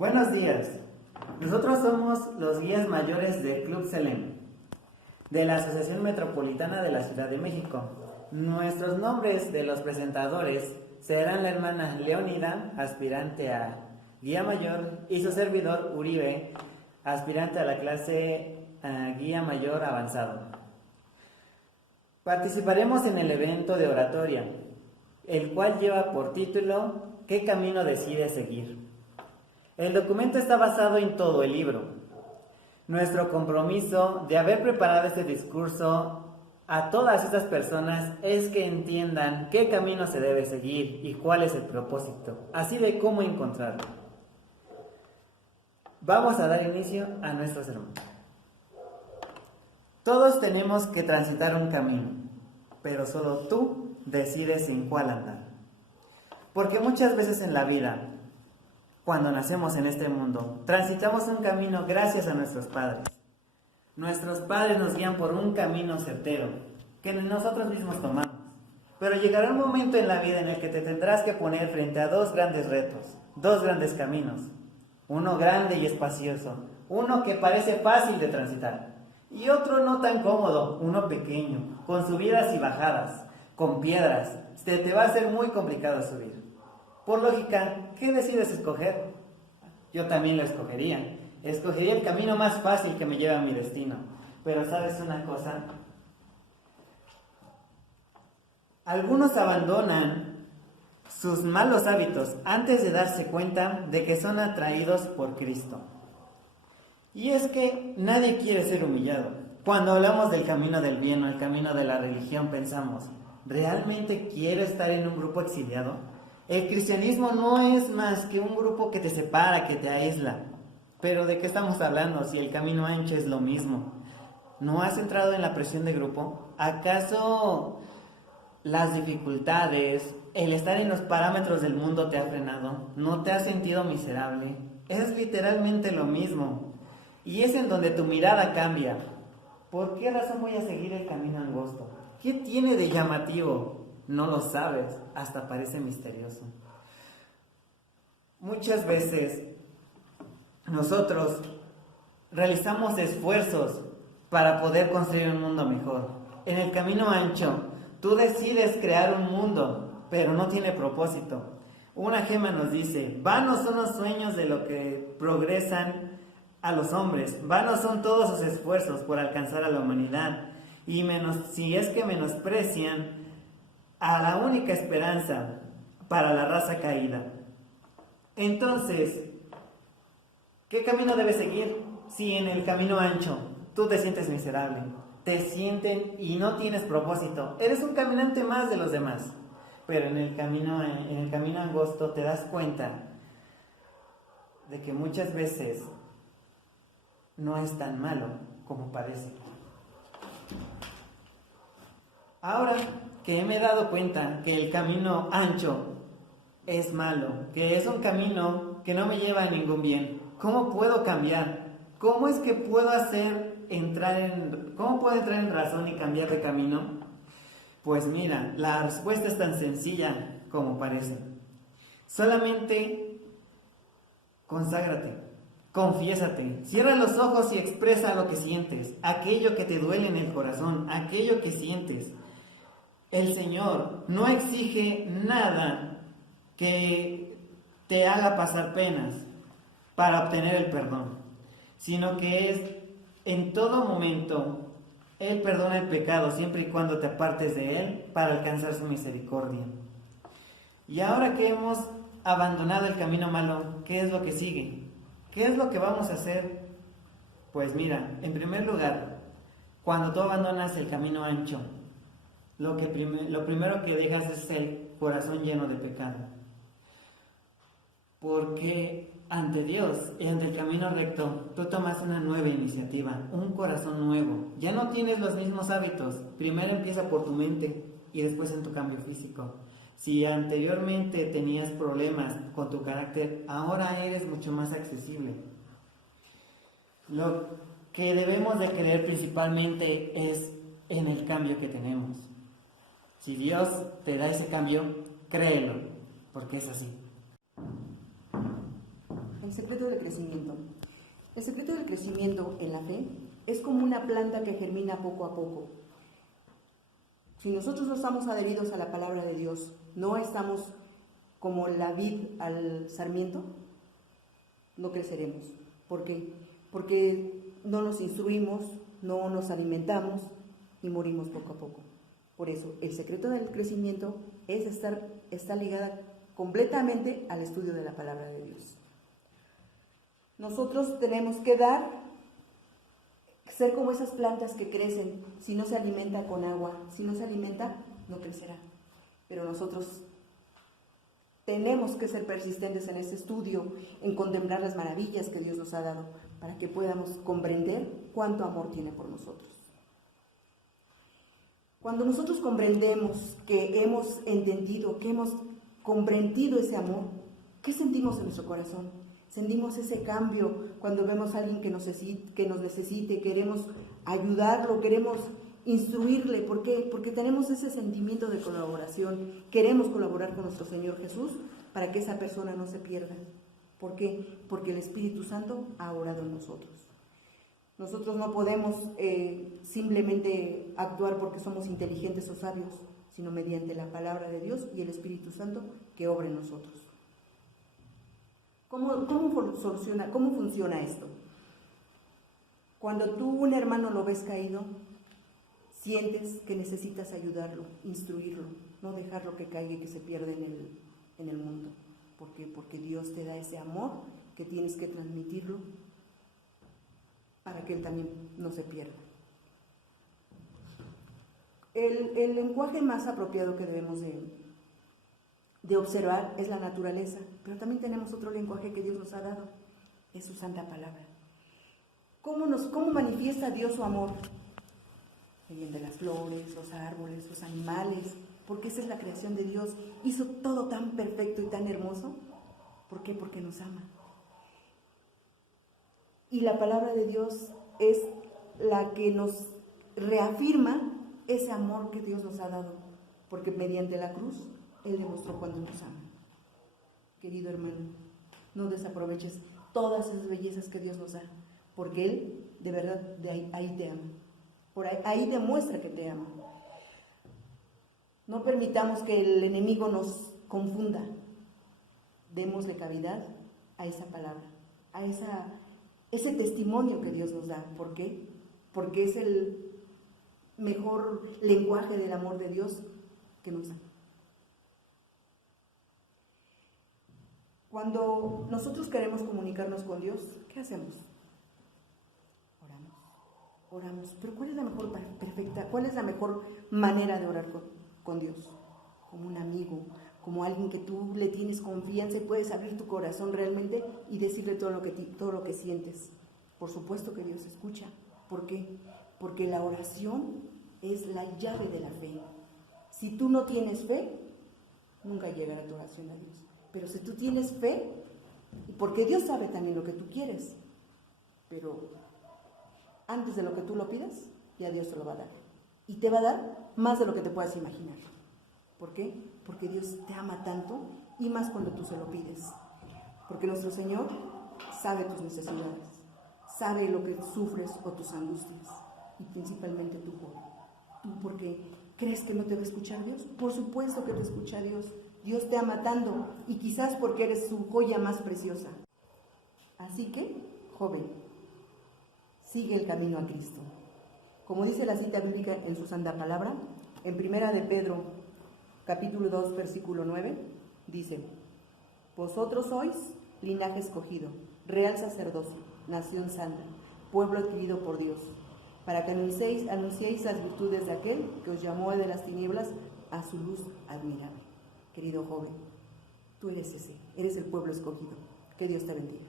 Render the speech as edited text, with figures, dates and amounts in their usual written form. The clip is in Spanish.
Buenos días. Nosotros somos los guías mayores del Club Selem, de la Asociación Metropolitana de la Ciudad de México. Nuestros nombres de los presentadores serán la hermana Leonida, aspirante a guía mayor, y su servidor Uribe, aspirante a la clase guía mayor avanzado. Participaremos en el evento de oratoria, el cual lleva por título ¿Qué camino decides seguir? El documento está basado en todo el libro. Nuestro compromiso de haber preparado este discurso a todas estas personas es que entiendan qué camino se debe seguir y cuál es el propósito, así de cómo encontrarlo. Vamos a dar inicio a nuestro sermón. Todos tenemos que transitar un camino, pero solo tú decides en cuál andar. Porque muchas veces en la vida, cuando nacemos en este mundo, transitamos un camino gracias a nuestros padres. Nuestros padres nos guían por un camino certero, que nosotros mismos tomamos. Pero llegará un momento en la vida en el que te tendrás que poner frente a dos grandes retos, dos grandes caminos. Uno grande y espacioso, uno que parece fácil de transitar, y otro no tan cómodo, uno pequeño, con subidas y bajadas, con piedras. Te va a ser muy complicado subir. Por lógica, ¿qué decides escoger? Yo también lo escogería. Escogería el camino más fácil que me lleva a mi destino. Pero ¿sabes una cosa? Algunos abandonan sus malos hábitos antes de darse cuenta de que son atraídos por Cristo. Y es que nadie quiere ser humillado. Cuando hablamos del camino del bien o el camino de la religión, pensamos, ¿realmente quiero estar en un grupo exiliado? El cristianismo no es más que un grupo que te separa, que te aísla. Pero ¿de qué estamos hablando si el camino ancho es lo mismo? ¿No has entrado en la presión de grupo? ¿Acaso las dificultades, el estar en los parámetros del mundo te ha frenado? ¿No te has sentido miserable? Es literalmente lo mismo. Y es en donde tu mirada cambia. ¿Por qué razón voy a seguir el camino angosto? ¿Qué tiene de llamativo? No lo sabes, hasta parece misterioso. Muchas veces nosotros realizamos esfuerzos para poder construir un mundo mejor. En el camino ancho, tú decides crear un mundo, pero no tiene propósito. Una gema nos dice, vanos son los sueños de lo que progresan a los hombres, vanos son todos sus esfuerzos por alcanzar a la humanidad, y si es que menosprecian a la única esperanza para la raza caída. Entonces, ¿qué camino debes seguir? Si en el camino ancho tú te sientes miserable, te sienten y no tienes propósito, eres un caminante más de los demás. Pero en el camino angosto te das cuenta de que muchas veces no es tan malo como parece. Ahora que me he dado cuenta que el camino ancho es malo, que es un camino que no me lleva a ningún bien, ¿cómo puedo cambiar? ¿Cómo es que puedo cómo puedo entrar en razón y cambiar de camino? Pues mira, la respuesta es tan sencilla como parece. Solamente conságrate, confiésate, cierra los ojos y expresa lo que sientes, aquello que te duele en el corazón, aquello que sientes. El Señor no exige nada que te haga pasar penas para obtener el perdón, sino que es en todo momento, Él perdona el pecado siempre y cuando te apartes de Él para alcanzar su misericordia. Y ahora que hemos abandonado el camino malo, ¿qué es lo que sigue? ¿Qué es lo que vamos a hacer? Pues mira, en primer lugar, cuando tú abandonas el camino ancho, lo primero que dejas es el corazón lleno de pecado. Porque ante Dios y ante el camino recto, tú tomas una nueva iniciativa, un corazón nuevo. Ya no tienes los mismos hábitos. Primero empieza por tu mente y después en tu cambio físico. Si anteriormente tenías problemas con tu carácter, ahora eres mucho más accesible. Lo que debemos de creer principalmente es en el cambio que tenemos. Si Dios te da ese cambio, créelo, porque es así. El secreto del crecimiento. El secreto del crecimiento en la fe es como una planta que germina poco a poco. Si nosotros no estamos adheridos a la palabra de Dios, no estamos como la vid al sarmiento, no creceremos. ¿Por qué? Porque no nos instruimos, no nos alimentamos y morimos poco a poco. Por eso, el secreto del crecimiento es está ligada completamente al estudio de la palabra de Dios. Nosotros tenemos que ser como esas plantas que crecen. Si no se alimenta con agua, si no se alimenta, no crecerá. Pero nosotros tenemos que ser persistentes en ese estudio, en contemplar las maravillas que Dios nos ha dado, para que podamos comprender cuánto amor tiene por nosotros. Cuando nosotros comprendemos que hemos entendido, que hemos comprendido ese amor, ¿qué sentimos en nuestro corazón? Sentimos ese cambio cuando vemos a alguien que nos necesite, queremos ayudarlo, queremos instruirle. ¿Por qué? Porque tenemos ese sentimiento de colaboración. Queremos colaborar con nuestro Señor Jesús para que esa persona no se pierda. ¿Por qué? Porque el Espíritu Santo ha orado en nosotros. Nosotros no podemos simplemente actuar porque somos inteligentes o sabios, sino mediante la palabra de Dios y el Espíritu Santo que obra en nosotros. ¿Cómo funciona esto? Cuando tú, un hermano, lo ves caído, sientes que necesitas ayudarlo, instruirlo, no dejarlo que caiga y que se pierda en el mundo. ¿Por qué? Porque Dios te da ese amor que tienes que transmitirlo para que él también no se pierda. El lenguaje más apropiado que debemos de observar es la naturaleza, pero también tenemos otro lenguaje que Dios nos ha dado, es su santa palabra. ¿Cómo manifiesta Dios su amor? Mediante las flores, los árboles, los animales, porque esa es la creación de Dios. Hizo todo tan perfecto y tan hermoso. ¿Por qué? Porque nos ama. Y la palabra de Dios es la que nos reafirma ese amor que Dios nos ha dado, porque mediante la cruz Él demostró cuánto nos ama. Querido hermano, no desaproveches todas esas bellezas que Dios nos da, porque Él, de verdad, ahí te ama. Ahí demuestra que te ama. No permitamos que el enemigo nos confunda. Démosle cavidad a esa palabra, a ese testimonio que Dios nos da. ¿Por qué? Porque es el mejor lenguaje del amor de Dios que nos da. Cuando nosotros queremos comunicarnos con Dios, ¿qué hacemos? Oramos. Pero ¿cuál es la mejor manera de orar con Dios? Como un amigo, como alguien que tú le tienes confianza y puedes abrir tu corazón realmente y decirle todo lo que sientes. Por supuesto que Dios escucha. ¿Por qué? Porque la oración es la llave de la fe. Si tú no tienes fe, nunca llegará tu oración a Dios. Pero si tú tienes fe, porque Dios sabe también lo que tú quieres, pero antes de lo que tú lo pidas, ya Dios te lo va a dar. Y te va a dar más de lo que te puedas imaginar. ¿Por qué? Porque Dios te ama tanto y más cuando tú se lo pides. Porque nuestro Señor sabe tus necesidades, sabe lo que sufres o tus angustias, y principalmente tú, joven. ¿Tú por qué crees que no te va a escuchar Dios? Por supuesto que te escucha Dios. Dios te ama tanto y quizás porque eres su joya más preciosa. Así que, joven, sigue el camino a Cristo. Como dice la cita bíblica en su santa palabra, en Primera de Pedro, capítulo 2, versículo 9, dice: Vosotros sois linaje escogido, real sacerdocio, nación santa, pueblo adquirido por Dios, para que anunciéis las virtudes de aquel que os llamó de las tinieblas a su luz admirable. Querido joven, tú eres el pueblo escogido. Que Dios te bendiga.